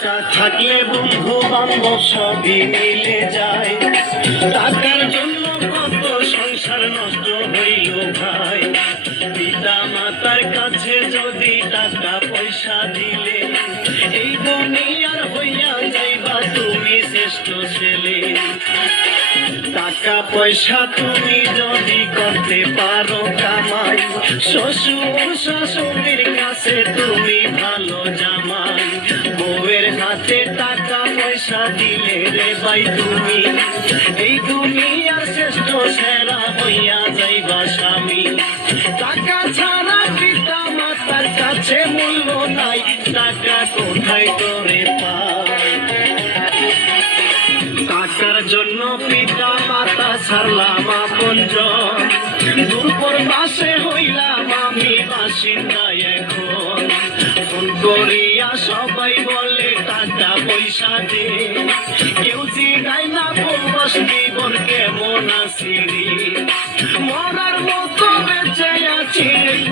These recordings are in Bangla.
টাকা থাকলে বন্ধু বান্ধব সবই মিলে যায়, টাকার জন্য কত সংসার নষ্ট হইল ভাই। পিতা মাতার কাছে যদি টাকা পয়সা দিলে, এই দুনিয়ার হইয়া যাইবা তুমি শ্রেষ্ঠ ছেলে। টাকা পয়সা তুমি যদি করতে পারো কামাই, শ্বশুর শাশুড়ির কাছে তুমি ভালো জামাই। বউয়ের হাতে টাকা পয়সা দিলে রে ভাই তুমি, এই দুনিয়ার শ্রেষ্ঠ সেরা হইয়া যাইবা স্বামী। টাকা ছাড়া পিতা মাতার কাছে মূল্য নাই, টাকা কোথায় করে পায়। টাকার জন্য পিতা মাতা ছাড়লাম আপনজন, দুপুর মাসে হইলাম আমি বাসিন্দা এখন। ফোন করিয়া সবাই বলে টাকা পয়সা দে, কেউ জিগায় না বলবাস জীবন কেমন আছি রে। মরার মতো বেঁচে আছি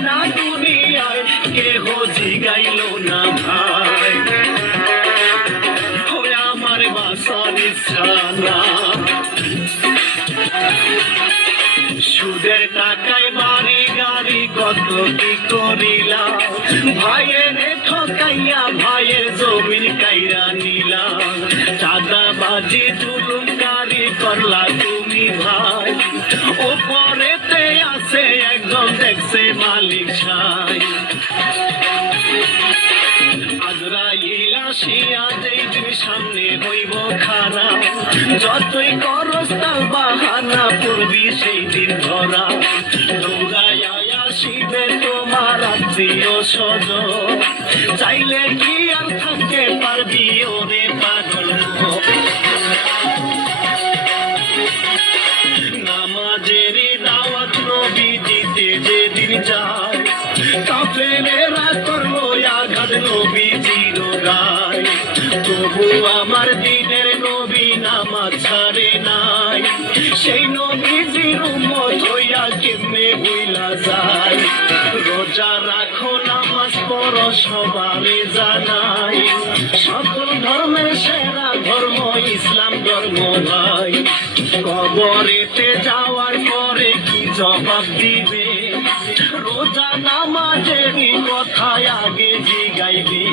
না দুনিয়ায়, কেহ জিগাইল না ভাই। আমার বাসার ইচ্ছা না, সুদের টাকায় বাড়ি গাড়ি কত কি করিলাম, ভাইয়ের ঠকাইয়া ভাইয়ের জমিন কাইরা নিলাম। চাঁদাবাজি জুলুমকারী করলা তুমি ভাই, ওপরেতে আছে একজন দেখছে মালিক সাই। আজরাইল আসিয়া যেই দিন সামনে হইব খানা, যতই করস তার বাহানা পড়বি সেই দিন ধরা। দৌড়াইয়া আসিবে তোমার আত্মীয় স্বজন, চাইলে কি আর থাকতে পারবি ওরে পাগল। নামাজের দাওয়াত নবী দিতে যেদিন যায়, কাফেরেরা করলো আঘাত নবীজির গায়। তবু আমার দিনের নবী নামাজ ছাড়ে নাই, সেই নবীজির উম্মত হইয়া কেমনে ভুইলা যায়। রোজা রাখো নামাজ পড়ো সবারে জানাই, সকল ধর্মের সেরা ধর্ম ইসলাম ধর্ম ভাই। কবরেতে যাওয়ার পরে কি জবাব দিবে, রোজা নামাজেরই কথায় আগে জিগাইবি।